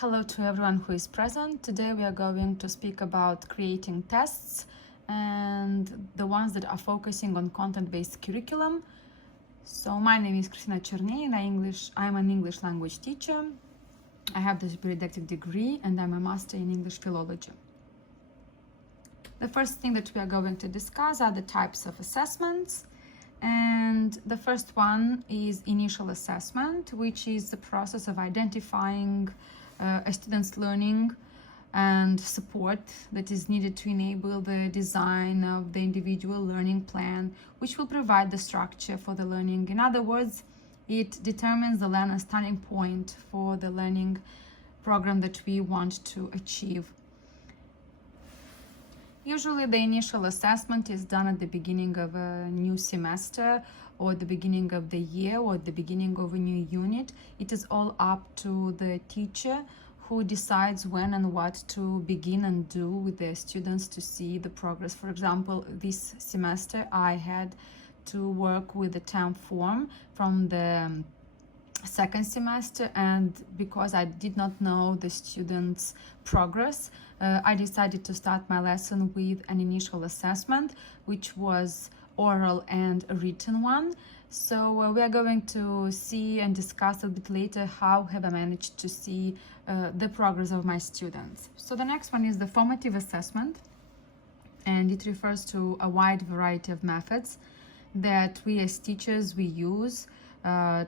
Hello to everyone who is present. Today we are going to speak about creating tests and the ones that are focusing on content-based curriculum. So my name is Kristina Cherney and I'm an English language teacher. I have the superdidactic degree and I'm a master in English philology. The first thing that we are going to discuss are the types of assessments. And the first one is initial assessment, which is the process of identifying a student's learning and support that is needed to enable the design of the individual learning plan, which will provide the structure for the learning. In other words, it determines the learner's starting point for the learning program that we want to achieve. Usually the initial assessment is done at the beginning of a new semester or the beginning of the year or the beginning of a new unit. It is all up to the teacher who decides when and what to begin and do with the students to see the progress. For example, this semester I had to work with the term form from the second semester, and because I did not know the students' progress, I decided to start my lesson with an initial assessment, which was oral and a written one. So we are going to see and discuss a bit later how have I managed to see the progress of my students. So the next one is the formative assessment, and it refers to a wide variety of methods that we as teachers we use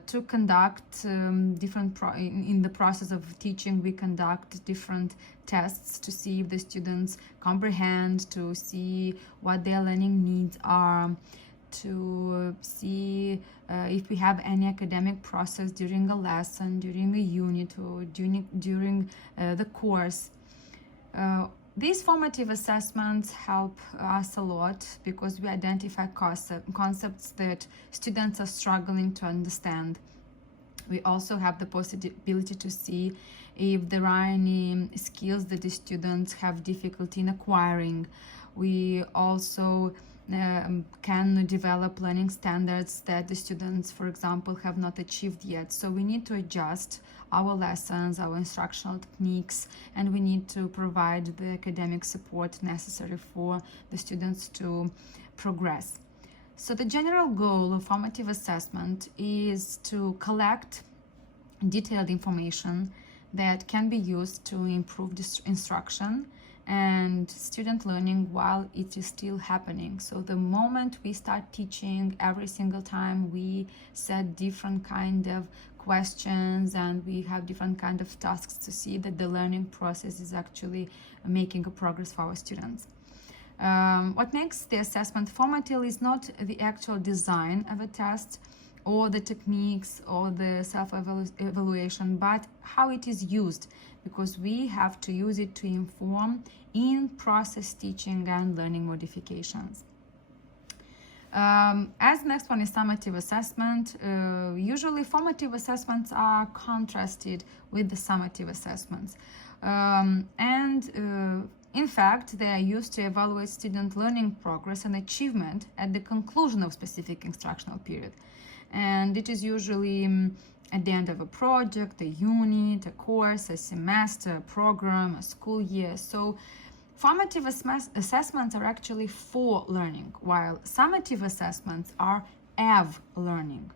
to conduct in the process of teaching. We conduct different tests to see if the students comprehend, to see what their learning needs are, to see if we have any academic process during a lesson, during a unit, or during the course. These formative assessments help us a lot because we identify concepts that students are struggling to understand. We also have the possibility to see if there are any skills that the students have difficulty in acquiring. We also can develop learning standards that the students, for example, have not achieved yet. So we need to adjust our lessons, our instructional techniques, and we need to provide the academic support necessary for the students to progress. So the general goal of formative assessment is to collect detailed information that can be used to improve this instruction and student learning while it is still happening. So the moment we start teaching, every single time we set different kind of questions and we have different kind of tasks to see that the learning process is actually making a progress for our students. What makes the assessment formative is not the actual design of a test or the techniques or the self-evaluation, but how it is used, because we have to use it to inform in-process teaching and learning modifications. As next one is summative assessment. Usually formative assessments are contrasted with the summative assessments. In fact, they are used to evaluate student learning progress and achievement at the conclusion of specific instructional period. And it is usually at the end of a project, a unit, a course, a semester, a program, a school year. So formative assessments are actually for learning, while summative assessments are of learning.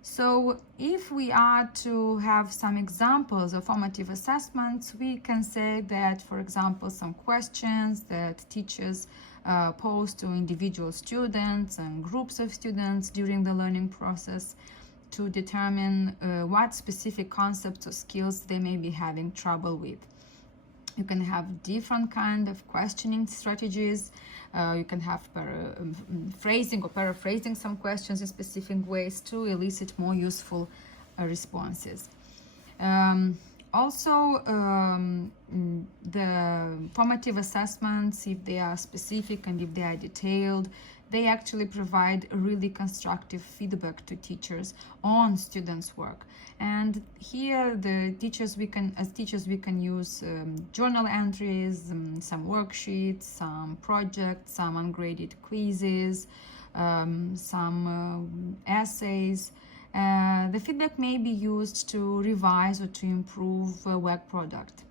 So if we are to have some examples of formative assessments, we can say that, for example, some questions that teachers pose to individual students and groups of students during the learning process to determine what specific concepts or skills they may be having trouble with. You can have different kind of questioning strategies. You can have phrasing or paraphrasing some questions in specific ways to elicit more useful responses. Also, the formative assessments, if they are specific and if they are detailed, they actually provide really constructive feedback to teachers on students' work. And here, as teachers, we can use journal entries, some worksheets, some projects, some ungraded quizzes, some essays, The feedback may be used to revise or to improve a work product.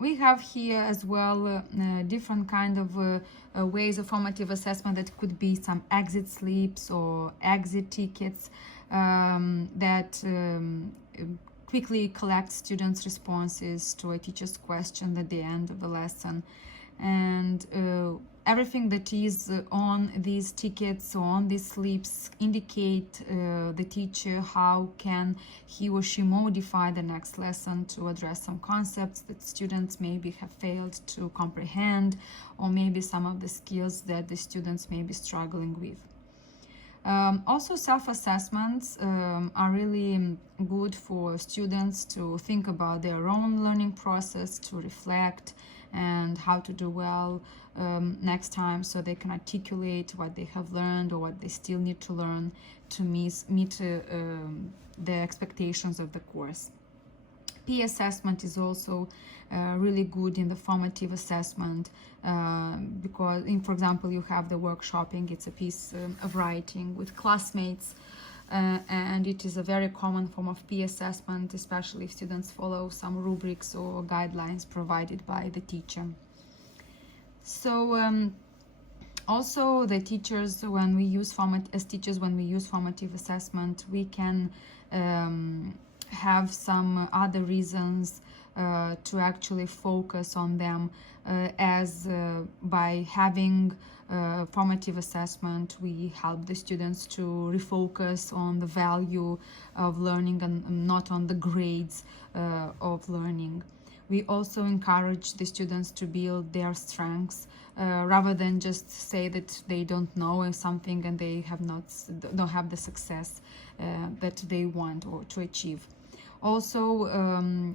We have here as well different kind of ways of formative assessment that could be some exit slips or exit tickets that quickly collect students' responses to a teacher's question at the end of the lesson. And everything that is on these tickets or on these slips indicate the teacher how can he or she modify the next lesson to address some concepts that students maybe have failed to comprehend, or maybe some of the skills that the students may be struggling with. Also, self-assessments are really good for students to think about their own learning process, to reflect and how to do well next time, so they can articulate what they have learned or what they still need to learn to meet the expectations of the course. Peer assessment is also really good in the formative assessment because, for example, you have the workshopping. It's a piece of writing with classmates, and it is a very common form of peer assessment, especially if students follow some rubrics or guidelines provided by the teacher. So also the teachers, when we use formative assessment, we can have some other reasons to actually focus on them, as by having formative assessment, we help the students to refocus on the value of learning and not on the grades of learning. We also encourage the students to build their strengths rather than just say that they don't know something and they don't have the success that they want or to achieve. Also,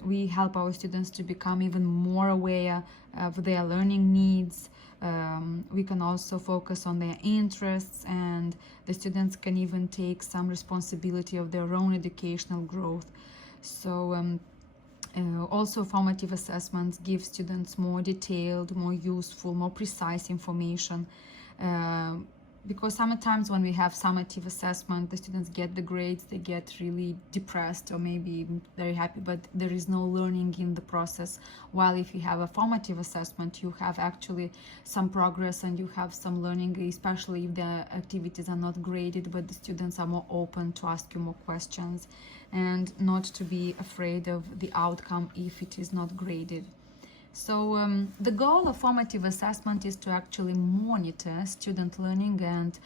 we help our students to become even more aware of their learning needs. We can also focus on their interests, and the students can even take some responsibility of their own educational growth. So also formative assessments give students more detailed, more useful, more precise information, because sometimes when we have summative assessment, the students get the grades, they get really depressed or maybe very happy, but there is no learning in the process. While if you have a formative assessment, you have actually some progress and you have some learning, especially if the activities are not graded, but the students are more open to ask you more questions and not to be afraid of the outcome if it is not graded. So the goal of formative assessment is to actually monitor student learning and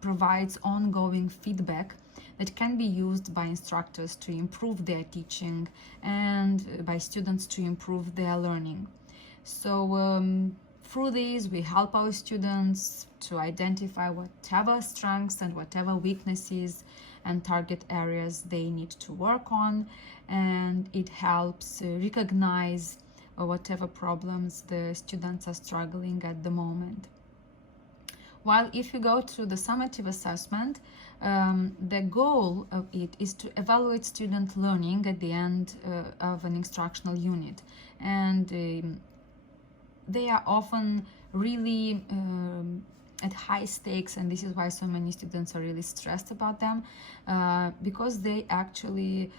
provides ongoing feedback that can be used by instructors to improve their teaching and by students to improve their learning. So through these, we help our students to identify whatever strengths and whatever weaknesses and target areas they need to work on, and it helps recognize or whatever problems the students are struggling at the moment. While if you go to the summative assessment, the goal of it is to evaluate student learning at the end of an instructional unit, and they are often really at high stakes, and this is why so many students are really stressed about them, because they actually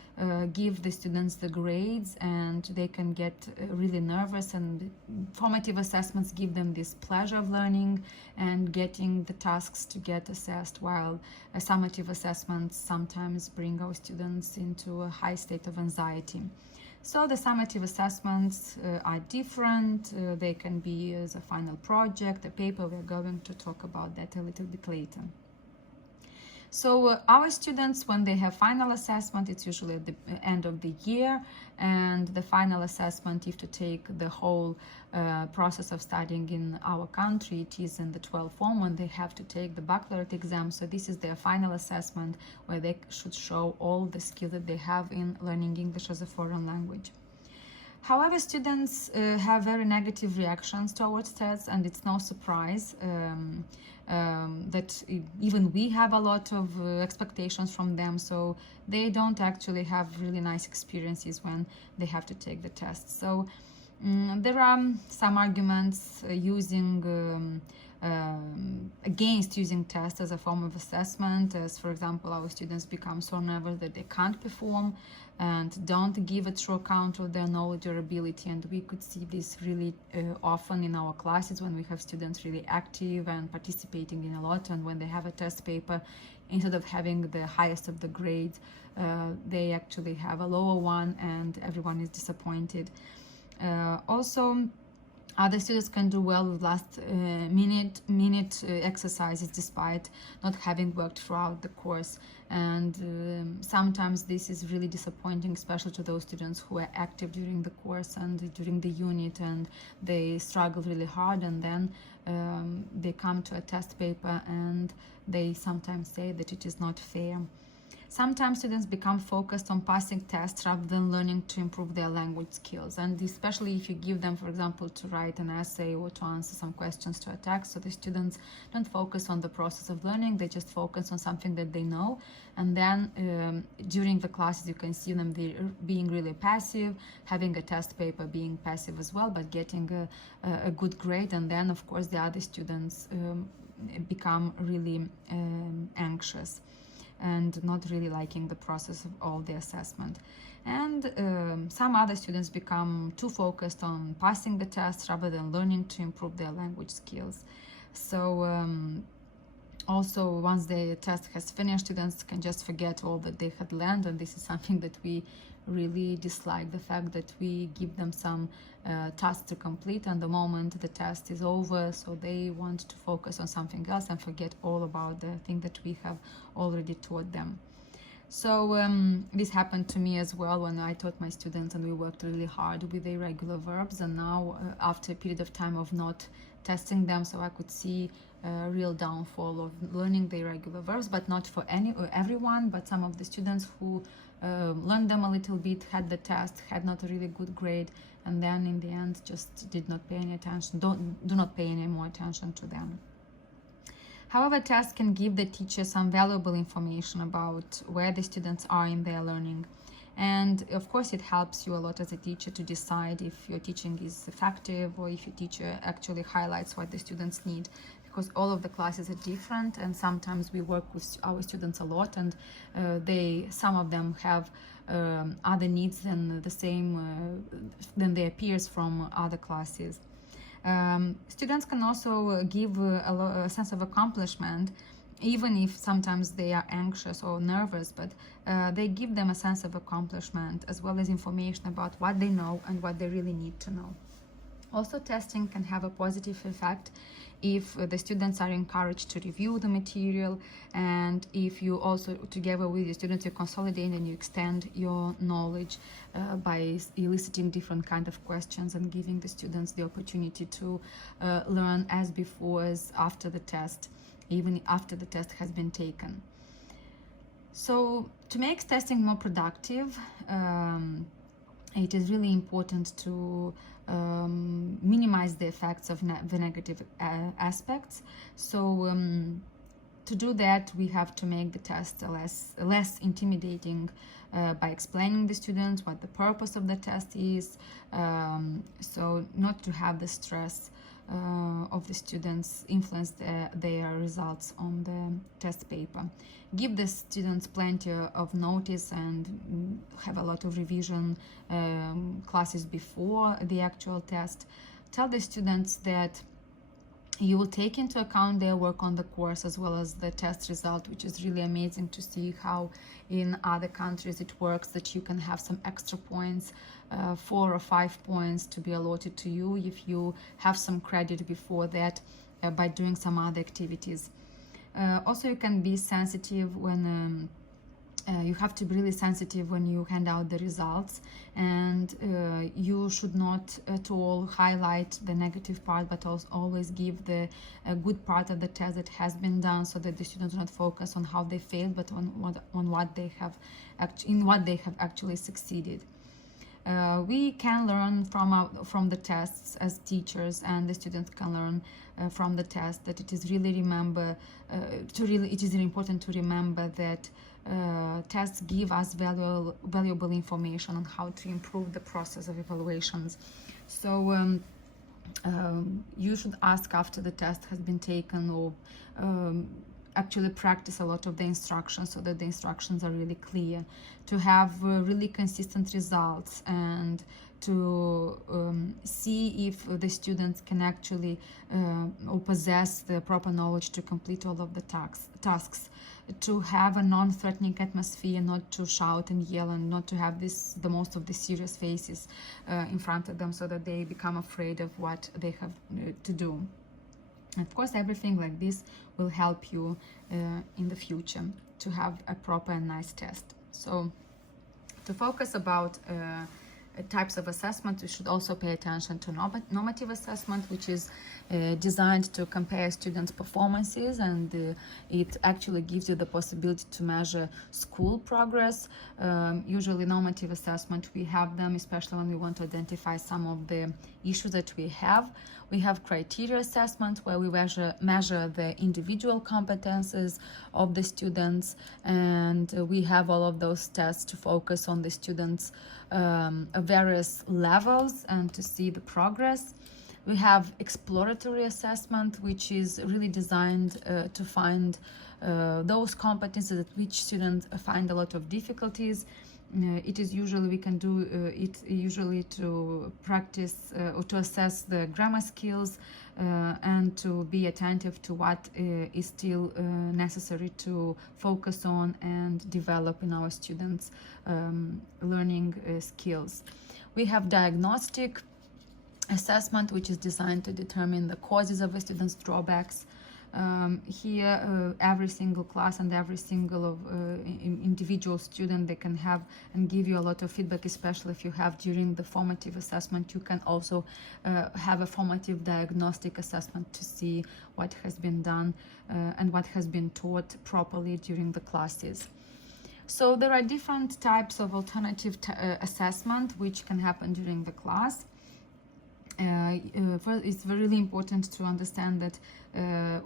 give the students the grades and they can get really nervous, and formative assessments give them this pleasure of learning and getting the tasks to get assessed, while summative assessments sometimes bring our students into a high state of anxiety. So the summative assessments are different. They can be as a final project, a paper. We're going to talk about that a little bit later. So our students, when they have final assessment, it's usually at the end of the year, and the final assessment, if to take the whole process of studying in our country, it is in the 12th form when they have to take the baccalaureate exam. So this is their final assessment where they should show all the skill that they have in learning English as a foreign language. However, students have very negative reactions towards tests, and it's no surprise that even we have a lot of expectations from them, so they don't actually have really nice experiences when they have to take the test. So there are some arguments using against using tests as a form of assessment, as for example our students become so nervous that they can't perform and don't give a true account of their knowledge or ability. And we could see this really often in our classes when we have students really active and participating in a lot, and when they have a test paper, instead of having the highest of the grades, they actually have a lower one and everyone is disappointed. Also, other students can do well with last minute exercises despite not having worked throughout the course, and sometimes this is really disappointing, especially to those students who are active during the course and during the unit, and they struggle really hard, and then they come to a test paper and they sometimes say that it is not fair. Sometimes students become focused on passing tests rather than learning to improve their language skills, and especially if you give them, for example, to write an essay or to answer some questions to a text, so the students don't focus on the process of learning, they just focus on something that they know, and then during the classes you can see them being really passive, having a test paper being passive as well, but getting a good grade, and then of course the other students become really anxious and not really liking the process of all the assessment. And some other students become too focused on passing the test rather than learning to improve their language skills. So also, once the test has finished, students can just forget all that they had learned, and this is something that we really dislike, the fact that we give them some task to complete, and the moment the test is over, so they want to focus on something else and forget all about the thing that we have already taught them. So this happened to me as well when I taught my students, and we worked really hard with the irregular verbs, and now after a period of time of not testing them, so I could see a real downfall of learning the irregular verbs, but not for everyone, but some of the students who learned them a little bit, had the test, had not a really good grade, and then in the end just did not pay any attention, do not pay any more attention to them. However, tests can give the teacher some valuable information about where the students are in their learning. And of course, it helps you a lot as a teacher to decide if your teaching is effective or if your teacher actually highlights what the students need, because all of the classes are different, and sometimes we work with our students a lot, and some of them have other needs than than their peers from other classes. Students can also give a sense of accomplishment, even if sometimes they are anxious or nervous, but they give them a sense of accomplishment as well as information about what they know and what they really need to know. Also, testing can have a positive effect if the students are encouraged to review the material, and if you also, together with your students, you consolidate and you extend your knowledge by eliciting different kind of questions and giving the students the opportunity to learn as before as after the test, even after the test has been taken. So to make testing more productive, it is really important to minimize the effects of the negative aspects. So to do that, we have to make the test less intimidating by explaining to the students what the purpose of the test is, so not to have the stress of the students influence their results on the test paper. Give the students plenty of notice and have a lot of revision classes before the actual test. Tell the students that you will take into account their work on the course as well as the test result, which is really amazing to see how in other countries it works, that you can have some extra points, 4 or 5 points to be allotted to you if you have some credit before that by doing some other activities. Also, you can be sensitive when you have to be really sensitive when you hand out the results, and you should not at all highlight the negative part, but also always give the good part of the test that has been done, so that the students do not focus on how they failed, but on what they have actually succeeded. We can learn from the tests as teachers, and the students can learn from the test that it is really important to remember that tests give us valuable information on how to improve the process of evaluations. So You should ask after the test has been taken, or actually practice a lot of the instructions so that the instructions are really clear, to have really consistent results, and to see if the students can actually or possess the proper knowledge to complete all of the tasks, to have a non-threatening atmosphere, not to shout and yell, and not to have the most of the serious faces in front of them, so that they become afraid of what they have to do. Of course, everything like this will help you in the future to have a proper and nice test. So to focus about types of assessment, we should also pay attention to normative assessment, which is designed to compare students' performances, and it actually gives you the possibility to measure school progress. Usually normative assessment, we have them especially when we want to identify some of the issues that we have. We have criteria assessment, where we measure the individual competences of the students, and we have all of those tests to focus on the students' various levels and to see the progress. We have exploratory assessment, which is really designed to find those competences at which students find a lot of difficulties. It is usually, we can do it usually to practice or to assess the grammar skills and to be attentive to what is still necessary to focus on and develop in our students' learning skills. We have diagnostic assessment, which is designed to determine the causes of a student's drawbacks. Here every single class and every single individual student, they can have and give you a lot of feedback, especially if you have during the formative assessment. You can also have a formative diagnostic assessment to see what has been done and what has been taught properly during the classes. So there are different types of alternative assessment which can happen during the class. It's really important to understand that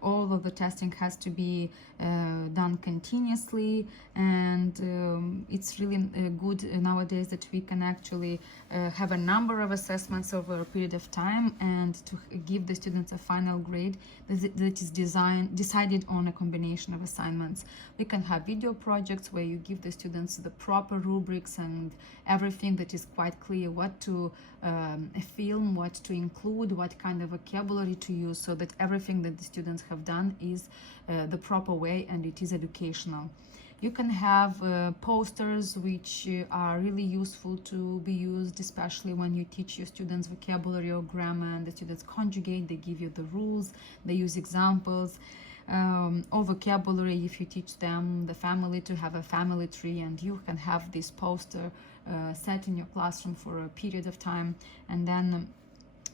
all of the testing has to be done continuously, and it's really good nowadays that we can actually have a number of assessments over a period of time, and to give the students a final grade that is decided on a combination of assignments. We can have video projects where you give the students the proper rubrics and everything that is quite clear, what to film, what to include, what kind of vocabulary to use, so that everything that the students have done is the proper way and it is educational. You can have posters which are really useful to be used, especially when you teach your students vocabulary or grammar, and the students conjugate, they give you the rules, they use examples. Or vocabulary, if you teach them the family, to have a family tree, and you can have this poster set in your classroom for a period of time, and then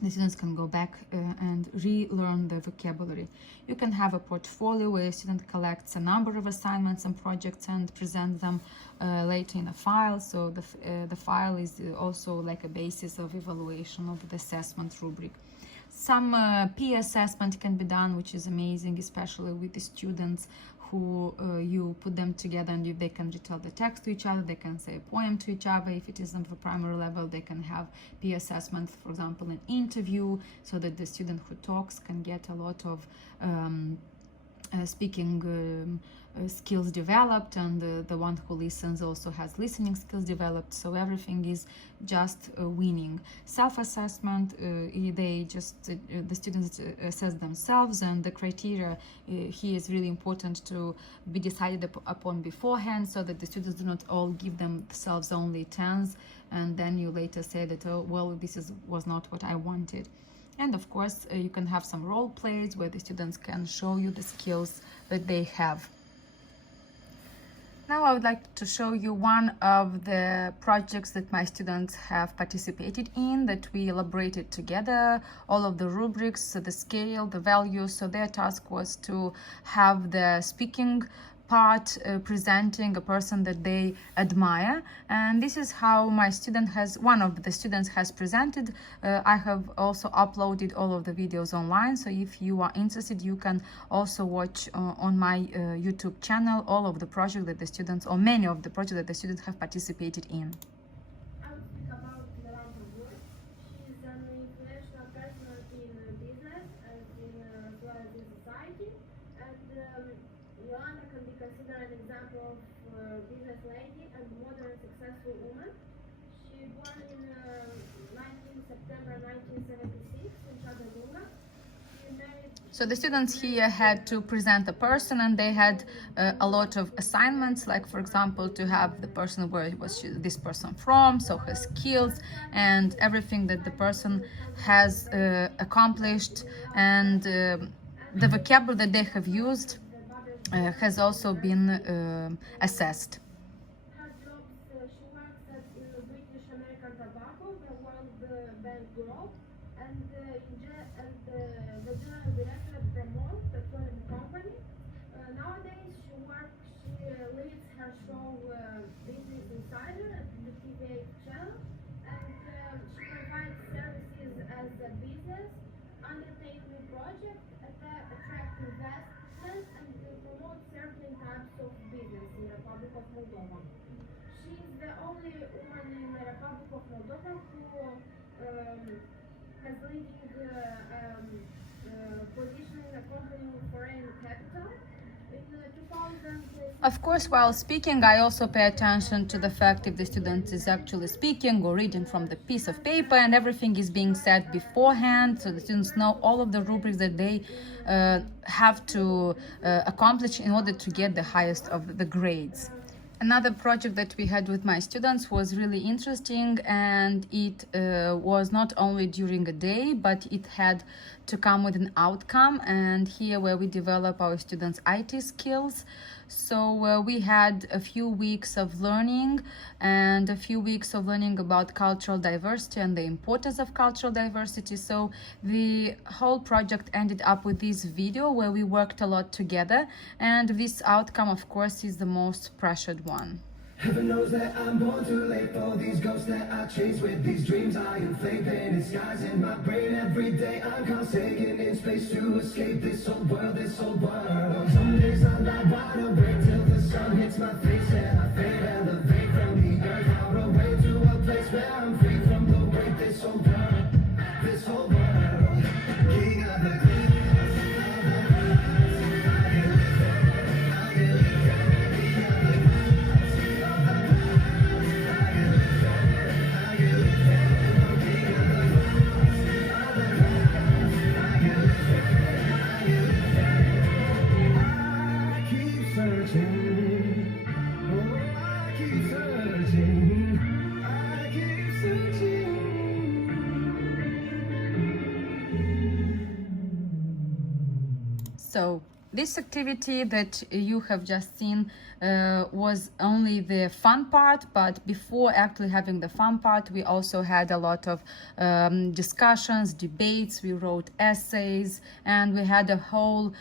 the students can go back and relearn the vocabulary. You can have a portfolio where a student collects a number of assignments and projects and presents them later in a file. So the file is also like a basis of evaluation of the assessment rubric. Some peer assessment can be done, which is amazing, especially with the students who you put them together, and they can retell the text to each other, they can say a poem to each other. If it is on the primary level, they can have peer assessment, for example, an interview, so that the student who talks can get a lot of speaking skills developed, and the one who listens also has listening skills developed, so everything is just winning. Self-assessment, the students assess themselves, and the criteria here is really important to be decided upon beforehand, so that the students do not all give themselves only 10s, and then you later say that, oh well, this was not what I wanted. And of course, you can have some role plays where the students can show you the skills that they have. Now I would like to show you one of the projects that my students have participated in, that we elaborated together, all of the rubrics, the scale, the values. So their task was to have the speaking part presenting a person that they admire, and this is how one of the students has presented. I have also uploaded all of the videos online, so if you are interested, you can also watch on my YouTube channel all of the projects that the students, or many of the projects that the students have participated in. About Miranda Wood. She is an influential personality in Joanna can be considered an example of business lady and modern successful woman. She born in 19 September 1976 in Chattanooga. She married. So the students here had to present a person, and they had a lot of assignments, like for example to have the person, where was this person from, so her skills and everything that the person has accomplished, and the vocabulary that they have used has also been assessed. Her jobs, she works at British American Tobacco, the World Bank Group, and the general director at Promont, the tourism company. Nowadays, she leads her show Business Insider at the TV channel, and she provides services as a business, undertake new projects, attract investment, and promote certain types of business in the Republic of Moldova. She is the only woman in the Republic of Moldova who has leading position in a company with foreign capital. In 2006, Of course, while speaking, I also pay attention to the fact if the student is actually speaking or reading from the piece of paper, and everything is being said beforehand, so the students know all of the rubrics that they have to accomplish in order to get the highest of the grades. Another project that we had with my students was really interesting, and it was not only during a day, but it had to come with an outcome, and here where we develop our students' IT skills. So we had a few weeks of learning, and a few weeks of learning about cultural diversity and the importance of cultural diversity. So the whole project ended up with this video where we worked a lot together, and this outcome, of course, is the most pressured one. Heaven knows that I'm born too late for these ghosts that I chase. With these dreams I inflate, painted skies in my brain every day. I'm caught taking in space to escape this old world, this old world. Some days I lie wide awake till the sun hits my face and I fade, elevate from the earth, far away to a place where I'm free from the weight, this old world, this whole world. King of the So this activity that you have just seen was only the fun part, but before actually having the fun part, we also had a lot of discussions, debates, we wrote essays, and we had a whole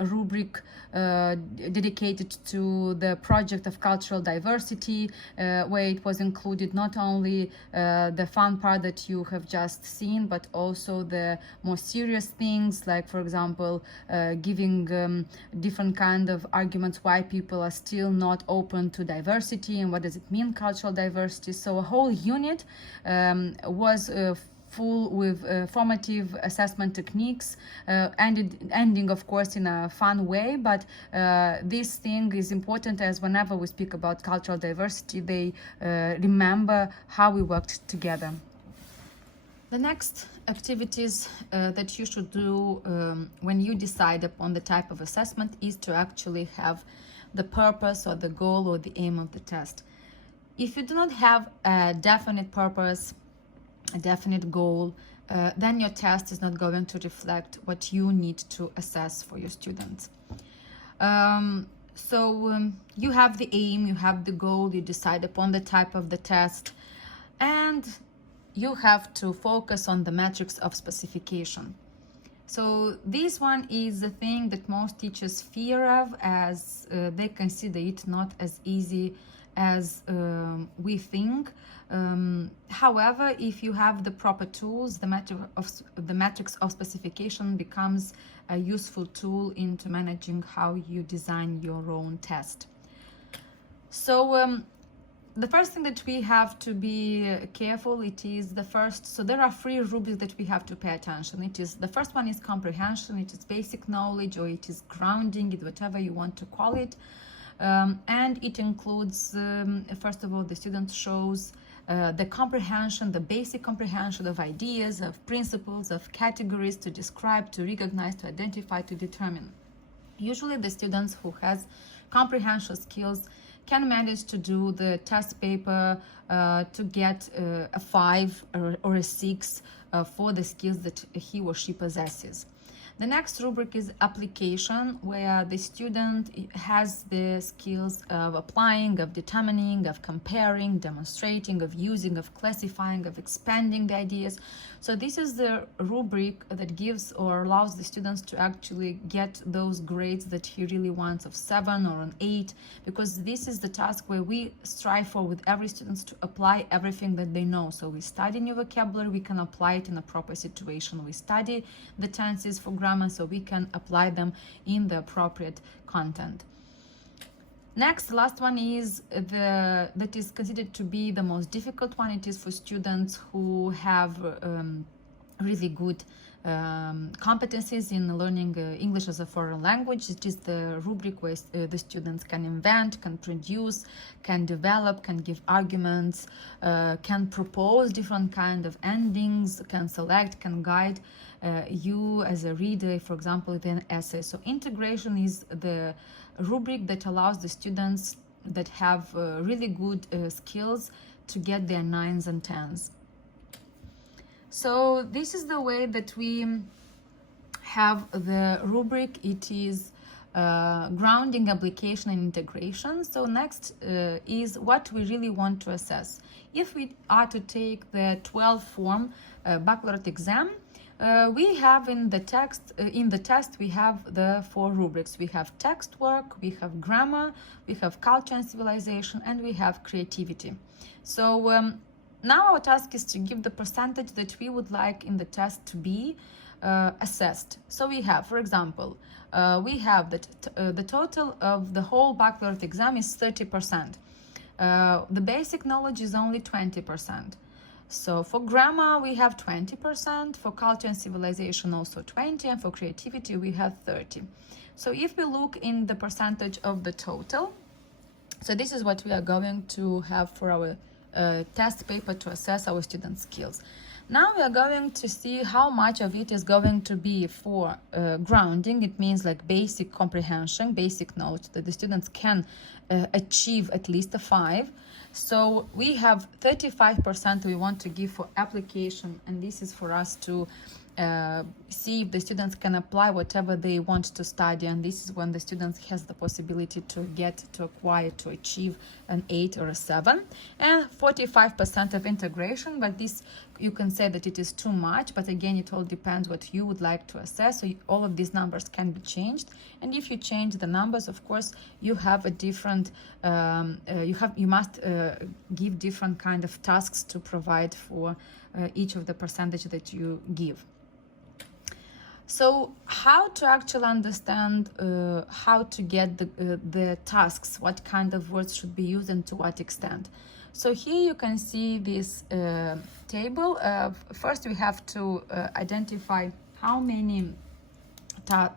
rubric dedicated to the project of cultural diversity, where it was included not only the fun part that you have just seen, but also the more serious things, like for example giving different kind of arguments why people are still not open to diversity and what does it mean cultural diversity. So a whole unit was full with formative assessment techniques, ending of course in a fun way, but this thing is important, as whenever we speak about cultural diversity, they remember how we worked together. The next activities that you should do when you decide upon the type of assessment is to actually have the purpose or the goal or the aim of the test. If you do not have a definite purpose, a definite goal, then your test is not going to reflect what you need to assess for your students. You have the aim, you have the goal, you decide upon the type of the test, and you have to focus on the metrics of specification. So this one is the thing that most teachers fear of, as they consider it not as easy as we think. However, if you have the proper tools, the metrics of specification becomes a useful tool into managing how you design your own test. So the first thing that we have to be careful, it is the first, so there are 3 rubrics that we have to pay attention. It is, the first one is comprehension, it is basic knowledge, or it is grounding, it whatever you want to call it. And it includes, first of all, the student shows the comprehension, the basic comprehension of ideas, of principles, of categories to describe, to recognize, to identify, to determine. Usually the students who has comprehension skills can manage to do the test paper to get a 5 or a 6 for the skills that he or she possesses. The next rubric is application, where the student has the skills of applying, of determining, of comparing, demonstrating, of using, of classifying, of expanding the ideas. So this is the rubric that gives or allows the students to actually get those grades that he really wants of 7 or an 8, because this is the task where we strive for with every student to apply everything that they know. So we study new vocabulary, we can apply it in a proper situation. We study the tenses for grammar, so we can apply them in the appropriate content. Next, the last one is that is considered to be the most difficult one. It is for students who have really good competencies in learning English as a foreign language. It is the rubric where the students can invent, can produce, can develop, can give arguments, can propose different kind of endings, can select, can guide you as a reader, for example, with an essay. So integration is the rubric that allows the students that have really good skills to get their 9s and 10s. So this is the way that we have the rubric. It is grounding, application, and integration. So next is what we really want to assess. If we are to take the 12 form baccalaureate exam, we have in the test we have the 4 rubrics. We have text work, we have grammar, we have culture and civilization, and we have creativity. So now our task is to give the percentage that we would like in the test to be assessed. So we have, for example, we have that the total of the whole baccalaureate exam is 30%. The basic knowledge is only 20%. So for grammar we have 20%, for culture and civilization also 20%, and for creativity we have 30%. So if we look in the percentage of the total, so this is what we are going to have for our test paper to assess our student skills. Now we are going to see how much of it is going to be for grounding. It means like basic comprehension, basic knowledge that the students can achieve at least a 5. So we have 35% we want to give for application, and this is for us to see if the students can apply whatever they want to study, and this is when the students has the possibility to get, to acquire, to achieve an 8 or a 7, and 45% of integration. But this, you can say that it is too much, but again it all depends what you would like to assess. So all of these numbers can be changed, and if you change the numbers, of course you have a different you must give different kind of tasks to provide for each of the percentage that you give. So how to actually understand how to get the tasks, what kind of words should be used and to what extent. So here you can see this table. First we have to identify how many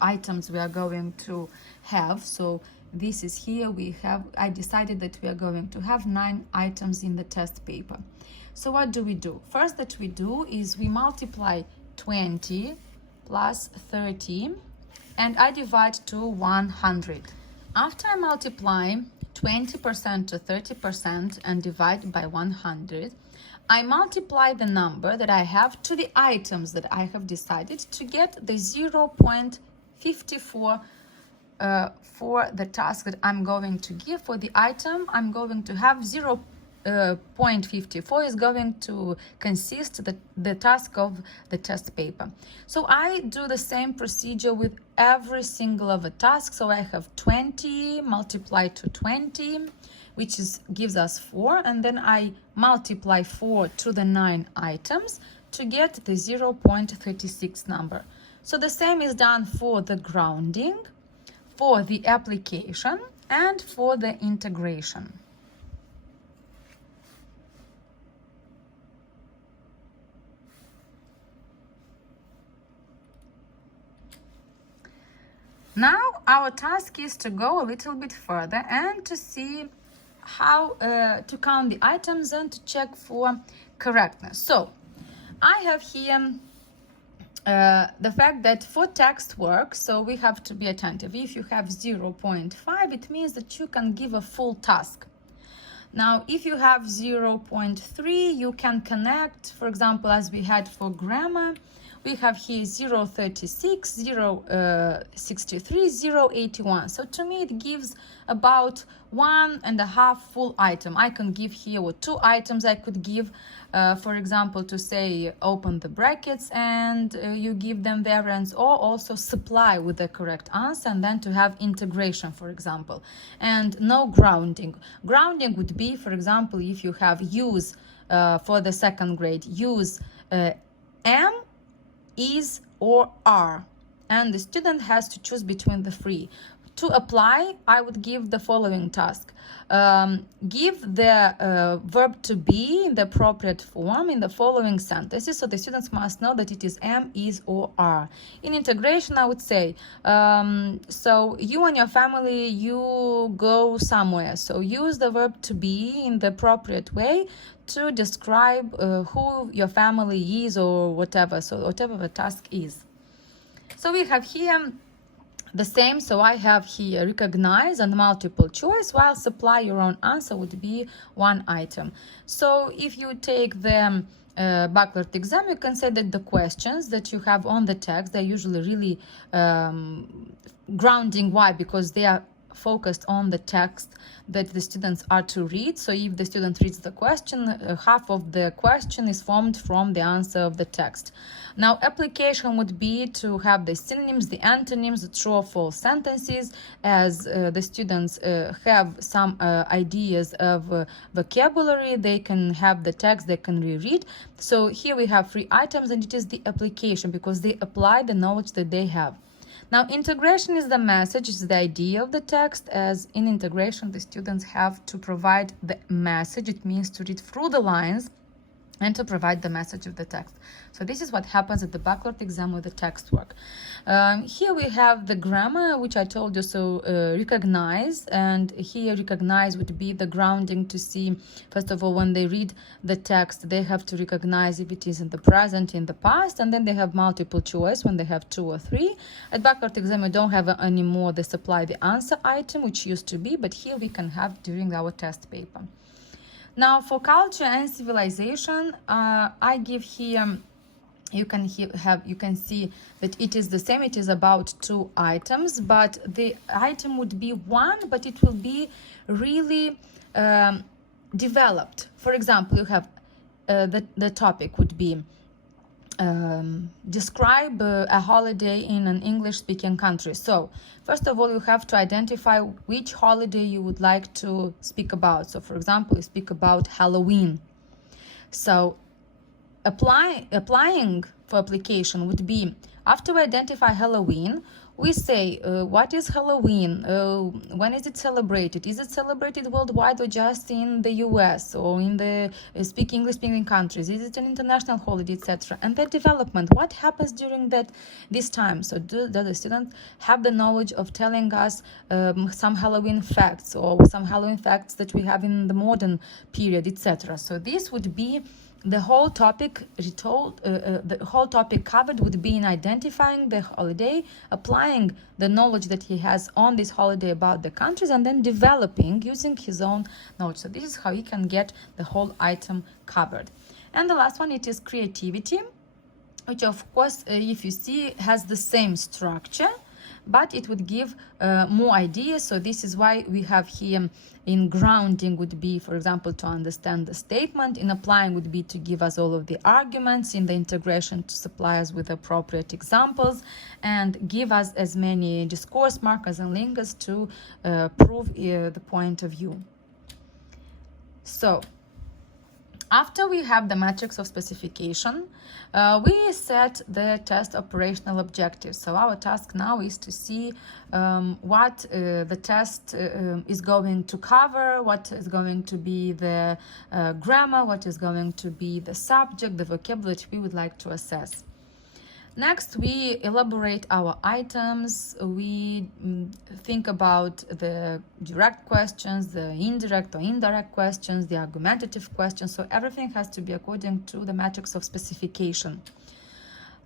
items we are going to have. So this is here we have, I decided that we are going to have 9 items in the test paper. So what do we do? First that we do is we multiply 20 plus 30 and I divide to 100. After I multiply 20% to 30% and divide by 100, I multiply the number that I have to the items that I have decided to get the 0.54 for the task that I'm going to give. For the item, I'm going to have 0.54 is going to consist the task of the test paper. So I do the same procedure with every single of the tasks. So I have 20 multiplied to 20, which gives us 4, and then I multiply 4 to the 9 items to get the 0.36 number. So the same is done for the grounding, for the application, and for the integration. Now our task is to go a little bit further and to see how to count the items and to check for correctness. So I have here the fact that for text work, so we have to be attentive. If you have 0.5, it means that you can give a full task. Now, if you have 0.3, you can connect, for example, as we had for grammar, we have here 0.36, 0.63, 0.81. So to me, it gives about 1.5 full item. I can give here, or 2 items I could give, for example, to say open the brackets and you give them variance, or also supply with the correct answer, and then to have integration, for example, and no grounding. Grounding would be, for example, if you have use for the second grade, use am, is, or are, and the student has to choose between the 3. To apply, I would give the following task. Give the verb to be in the appropriate form in the following sentences, so the students must know that it is am, is, or are. In integration, I would say, so you and your family, you go somewhere, so use the verb to be in the appropriate way to describe who your family is, or whatever, so whatever the task is. So we have here the same, so I have here recognize and multiple choice, while supply your own answer would be 1 item. So if you take the Baccalaureate exam, you can say that the questions that you have on the text, they're usually really grounding. Why? Because they are focused on the text that the students are to read. So if the student reads the question, half of the question is formed from the answer of the text. Now, application would be to have the synonyms, the antonyms, the true or false sentences, as the students have some ideas of vocabulary, they can have the text, they can reread. So here we have 3 items, and it is the application, because they apply the knowledge that they have. Now, integration is the message, is the idea of the text, as in integration, the students have to provide the message. It means to read through the lines and to provide the message of the text. So this is what happens at the Baccalaureate exam with the text work. Here we have the grammar, which I told you, so recognize, and here recognize would be the grounding to see, first of all, when they read the text, they have to recognize if it is in the present, in the past, and then they have multiple choice when they have 2 or 3. At Baccalaureate exam, we don't have anymore the supply the answer item, which used to be, but here we can have during our test paper. Now, for culture and civilization, I give here, you can see that it is the same. It is about 2 items, but the item would be 1, but it will be really developed. For example, you have the topic would be describe a holiday in an English-speaking country. So, first of all, you have to identify which holiday you would like to speak about. So, for example, you speak about Halloween. So, applying for application would be, after we identify Halloween, we say what is Halloween, when is it celebrated, is it celebrated worldwide or just in the US or in the English speaking countries, is it an international holiday, etc. And the development, what happens during this time. So does the student have the knowledge of telling us some Halloween facts, or some Halloween facts that we have in the modern period, etc. So this would be the whole topic retold, the whole topic covered would be in identifying the holiday, applying the knowledge that he has on this holiday about the countries, and then developing using his own knowledge. So this is how he can get the whole item covered. And the last one, it is creativity, which of course, if you see, has the same structure, but it would give more ideas. So this is why we have here in grounding would be, for example, to understand the statement. In applying would be to give us all of the arguments. In the integration, to supply us with appropriate examples and give us as many discourse markers and linkers to prove the point of view. So after we have the matrix of specification, we set the test operational objectives. So our task now is to see what the test is going to cover, what is going to be the grammar, what is going to be the subject, the vocabulary we would like to assess. Next, we elaborate our items. We think about the direct questions, the indirect or indirect questions, the argumentative questions. So everything has to be according to the matrix of specification.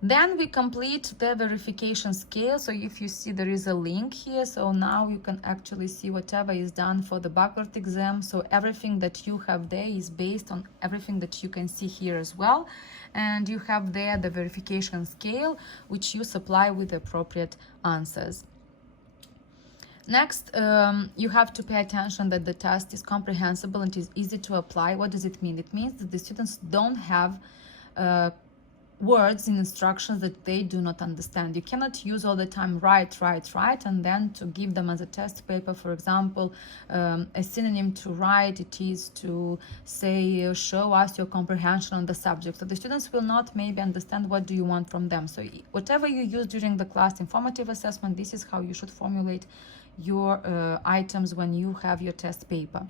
Then we complete the verification scale. So if you see, there is a link here. So now you can actually see whatever is done for the backward exam. So everything that you have there is based on everything that you can see here as well. And you have there the verification scale, which you supply with the appropriate answers. Next, you have to pay attention that the test is comprehensible and is easy to apply. What does it mean? It means that the students don't have words in instructions that they do not understand. You cannot use all the time write, and then to give them as a test paper, for example, a synonym to write, it is to say, show us your comprehension on the subject. So the students will not maybe understand what do you want from them. So whatever you use during the class informative assessment, this is how you should formulate your items when you have your test paper.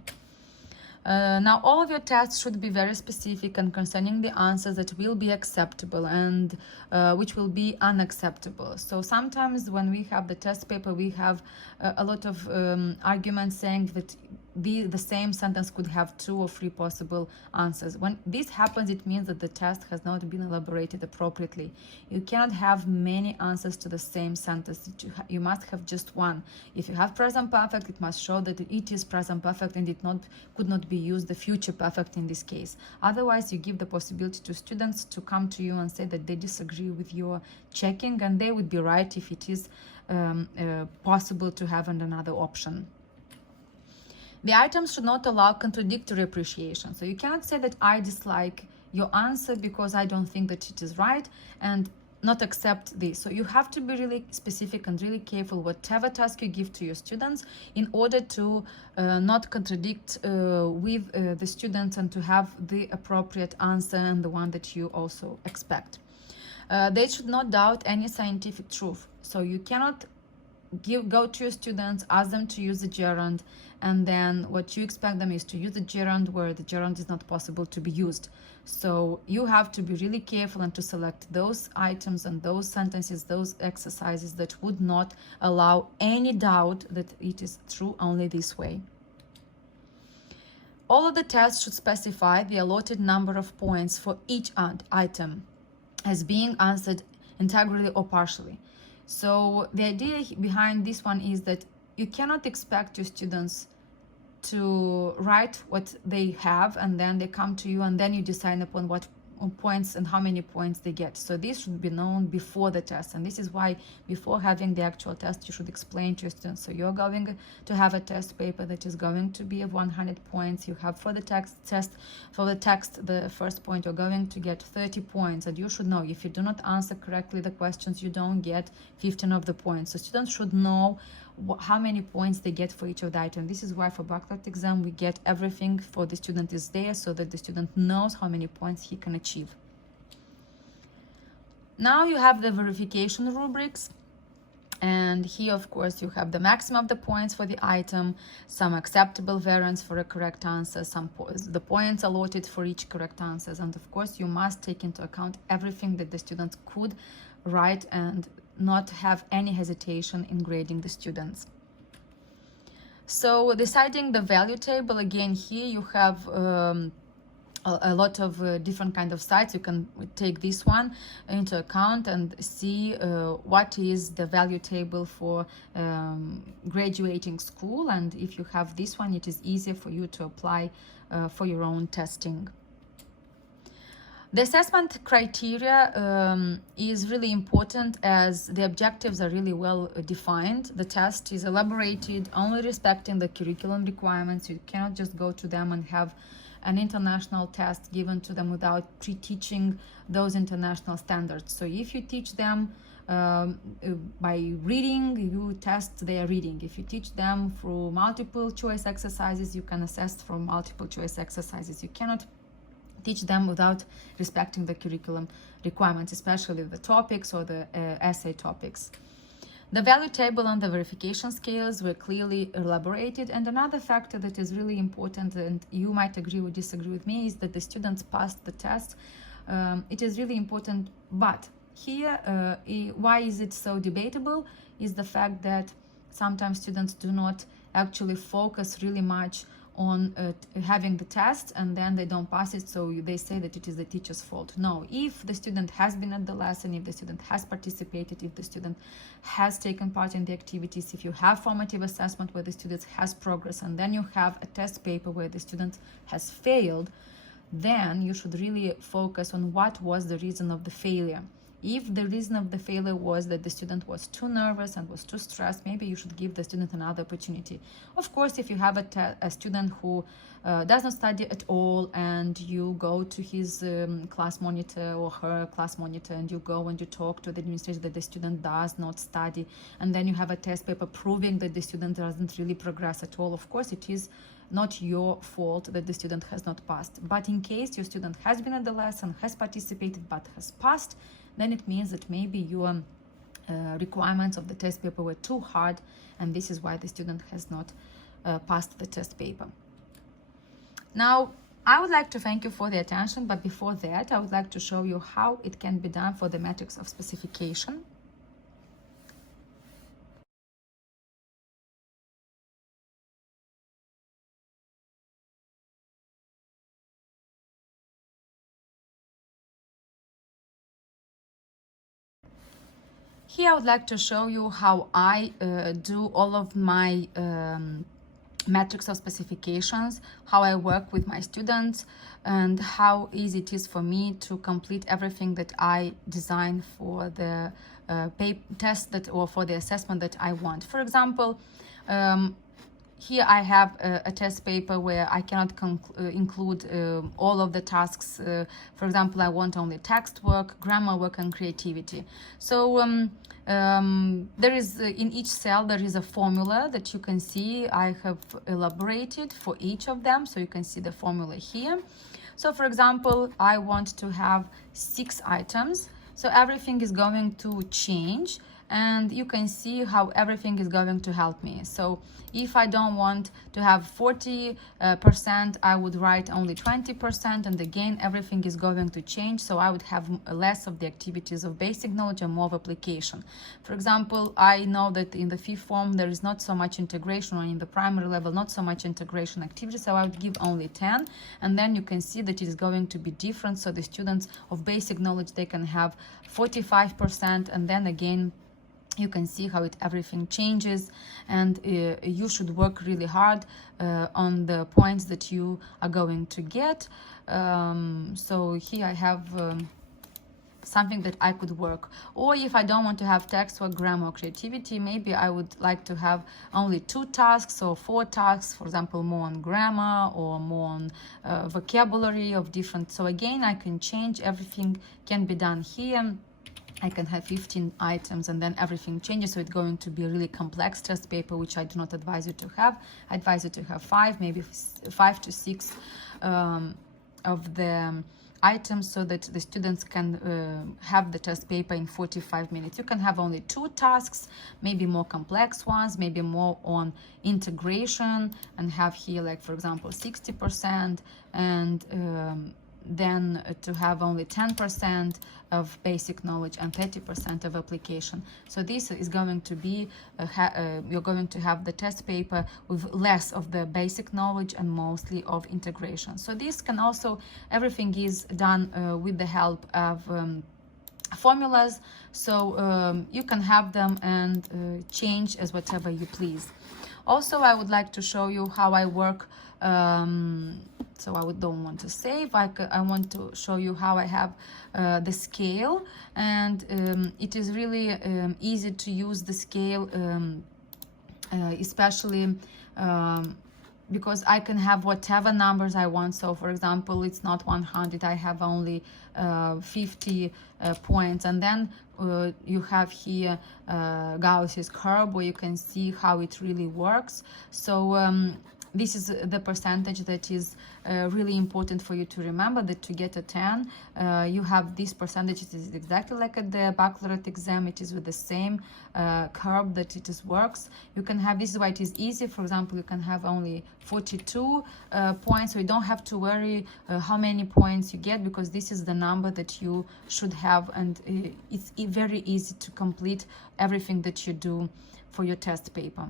Now, all of your tests should be very specific and concerning the answers that will be acceptable and which will be unacceptable. So sometimes when we have the test paper, we have a lot of arguments saying that the same sentence could have 2 or 3 possible answers. When this happens, it means that the test has not been elaborated appropriately. You cannot have many answers to the same sentence. You must have just one. If you have present perfect, it must show that it is present perfect and could not be used the future perfect in this case. Otherwise, you give the possibility to students to come to you and say that they disagree with your checking, and they would be right if it is possible to have another option. The items should not allow contradictory appreciation. So you cannot say that I dislike your answer because I don't think that it is right and not accept this. So you have to be really specific and really careful whatever task you give to your students in order to not contradict with the students and to have the appropriate answer and the one that you also expect. They should not doubt any scientific truth. So you cannot go to your students, ask them to use the gerund, and then what you expect them is to use the gerund where the gerund is not possible to be used. So you have to be really careful and to select those items and those sentences, those exercises that would not allow any doubt that it is true only this way. All of the tests should specify the allotted number of points for each item as being answered integrally or partially. So the idea behind this one is that you cannot expect your students to write what they have and then they come to you and then you decide upon what points and how many points they get. So this should be known before the test, and this is why before having the actual test you should explain to your students. So you're going to have a test paper that is going to be of 100 points. You have for the text, the first point, you're going to get 30 points, and you should know if you do not answer correctly the questions, you don't get 15 of the points. So students should know how many points they get for each of the items. This is why for backward exam we get everything for the student is there, so that the student knows how many points he can achieve. Now you have the verification rubrics, and here of course you have the maximum of the points for the item, some acceptable variance for a correct answer, the points allotted for each correct answers, and of course you must take into account everything that the students could write and not have any hesitation in grading the students. So deciding the value table, again here you have a lot of different kind of sites. You can take this one into account and see what is the value table for graduating school, and if you have this one it is easier for you to apply for your own testing. The assessment criteria is really important as the objectives are really well defined. The test is elaborated only respecting the curriculum requirements. You cannot just go to them and have an international test given to them without pre-teaching those international standards. So if you teach them by reading, you test their reading. If you teach them through multiple choice exercises, you can assess from multiple choice exercises. You cannot teach them without respecting the curriculum requirements, especially the topics or the essay topics. The value table and the verification scales were clearly elaborated, and another factor that is really important, and you might agree or disagree with me, is that the students passed the test. It is really important, but here, why is it so debatable, is the fact that sometimes students do not actually focus really much on having the test, and then they don't pass it, so they say that it is the teacher's fault. No, if the student has been at the lesson, if the student has participated, if the student has taken part in the activities, if you have formative assessment where the student has progress, and then you have a test paper where the student has failed, then you should really focus on what was the reason of the failure. If the reason of the failure was that the student was too nervous and was too stressed, maybe you should give the student another opportunity. Of course, if you have a student who does not study at all, and you go to his class monitor or her class monitor, and you go and you talk to the administrator that the student does not study, and then you have a test paper proving that the student doesn't really progress at all, of course it is not your fault that the student has not passed. But in case your student has been at the lesson, has participated, but has passed, then it means that maybe your requirements of the test paper were too hard, and this is why the student has not passed the test paper. Now, I would like to thank you for the attention, but before that, I would like to show you how it can be done for the matrix of specification. Here I would like to show you how I do all of my matrix of specifications, how I work with my students, and how easy it is for me to complete everything that I design for the test that, or for the assessment that I want. For example, here I have a test paper where I cannot include all of the tasks. For example, I want only text work, grammar work, and creativity. So there is, in each cell, there is a formula that you can see. I have elaborated for each of them, so you can see the formula here. So for example, I want to have 6 items. So everything is going to change, and you can see how everything is going to help me. So if I don't want to have 40%, I would write only 20%, and again everything is going to change, so I would have less of the activities of basic knowledge and more of application. For example, I know that in the fifth form there is not so much integration, or in the primary level not so much integration activity, so I would give only 10, and then you can see that it is going to be different. So the students of basic knowledge, they can have 45%, and then again you can see how everything changes, and you should work really hard on the points that you are going to get. So here I have something that I could work. Or if I don't want to have text or grammar or creativity, maybe I would like to have only 2 tasks or 4 tasks, for example, more on grammar or more on vocabulary of different. So again, I can change, everything can be done here. I can have 15 items, and then everything changes, so it's going to be a really complex test paper, which I do not advise you to have. I advise you to have 5, maybe 5 to 6 of the items, so that the students can have the test paper in 45 minutes. You can have only 2 tasks, maybe more complex ones, maybe more on integration, and have here, like, for example, 60%, and then to have only 10% of basic knowledge and 30% of application. So this is going to be, you're going to have the test paper with less of the basic knowledge and mostly of integration. So this can also, everything is done with the help of formulas, so you can have them and change as whatever you please. Also, I would like to show you how I work. So I don't want to save. I want to show you how I have the scale, and it is really easy to use the scale, especially because I can have whatever numbers I want. So for example, it's not 100, I have only 50 points, and then you have here Gauss's curve, where you can see how it really works. So this is the percentage that is really important for you to remember, that to get a 10, you have this percentage. It is exactly like at the baccalaureate exam. It is with the same curve that it is works. You can have, this is why it is easy. For example, you can have only 42 points, so you don't have to worry how many points you get, because this is the number that you should have, and it's very easy to complete everything that you do for your test paper.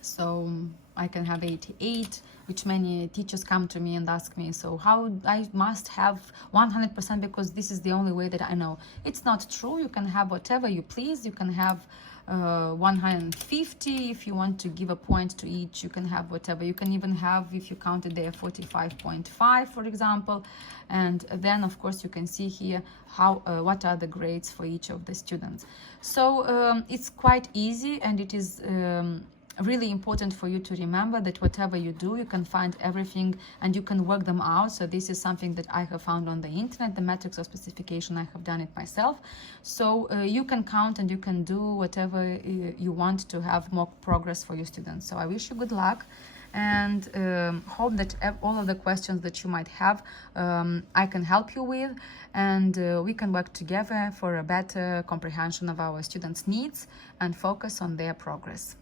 So I can have 88, which many teachers come to me and ask me, so how I must have 100% because this is the only way that I know. It's not true. You can have whatever you please. You can have 150 if you want to give a point to each. You can have whatever. You can even have, if you counted there, 45.5, for example. And then, of course, you can see here how what are the grades for each of the students. So it's quite easy, and it is really important for you to remember that whatever you do, you can find everything and you can work them out. So this is something that I have found on the internet, the matrix of specification. I have done it myself. So you can count and you can do whatever you want to have more progress for your students. So I wish you good luck, and hope that all of the questions that you might have I can help you with, and we can work together for a better comprehension of our students' needs and focus on their progress.